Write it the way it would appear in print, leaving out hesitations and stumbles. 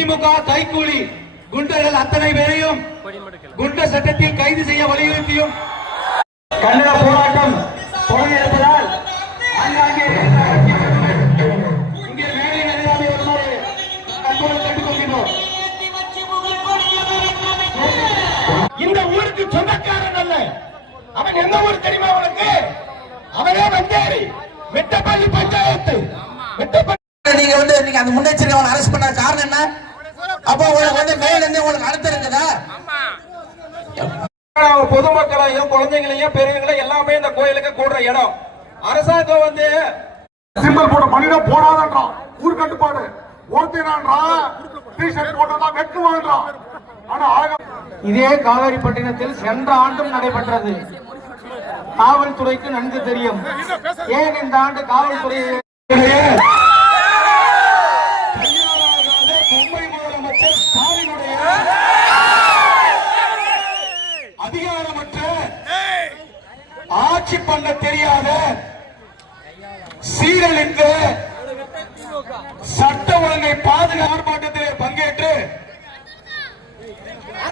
திமுக கைக்கூலி குண்டர்கள் அத்தனை பேரையும் குண்டர் சட்டத்தில் கைது செய்ய வலியுறுத்தியும் கண்டன போராட்டம் தொடங்கியிருப்பதால் ஆங்காங்கே இங்கே மேலே நிறையாவே வருமாறு கண்கோடு கேட்டுக்கொள்கிறோம். இந்த ஊருக்கு சொந்தக்காரன் அல்ல, அவன் எந்த ஊர் தெரியுமா உனக்கு? அவனே வந்தேரி மெட்டப்பள்ளி பஞ்சாயத்து. நீங்க அந்த முன்னெச்சரிக்கை அரெஸ்ட் பண்ண காரணம் என்ன? அப்போ உங்களுக்கு மேல இருந்து உங்களுக்கு அழுத்தம் இருக்குதா? பொதுமக்களையும் குழந்தைகளையும் பெரியவங்களையும் எல்லாமே இந்த கோயிலுக்கு கூடுற இடம். அரசாங்கம் சிம்பிள் போட பண்ணிட போடாதான் ஊர் கட்டுப்பாடு ஓத்தினான்றான், டிஷர்ட் போட்டதான் வெட்டுவான்றான். ஆனா இதே காவேரிப்பட்டினத்தில் சென்ற ஆண்டும் நடைபெற்றது. காவல்துறைக்கு நன்கு தெரியும். ஏன் இந்த ஆண்டு காவல்துறை மும்பை முதலமைச்சர் ஸ்டாலினுடைய அதிகாரமற்ற ஆட்சி பண்ண தெரியாத சீரழிந்த சட்ட ஒழுங்கை பாதுகாப்பு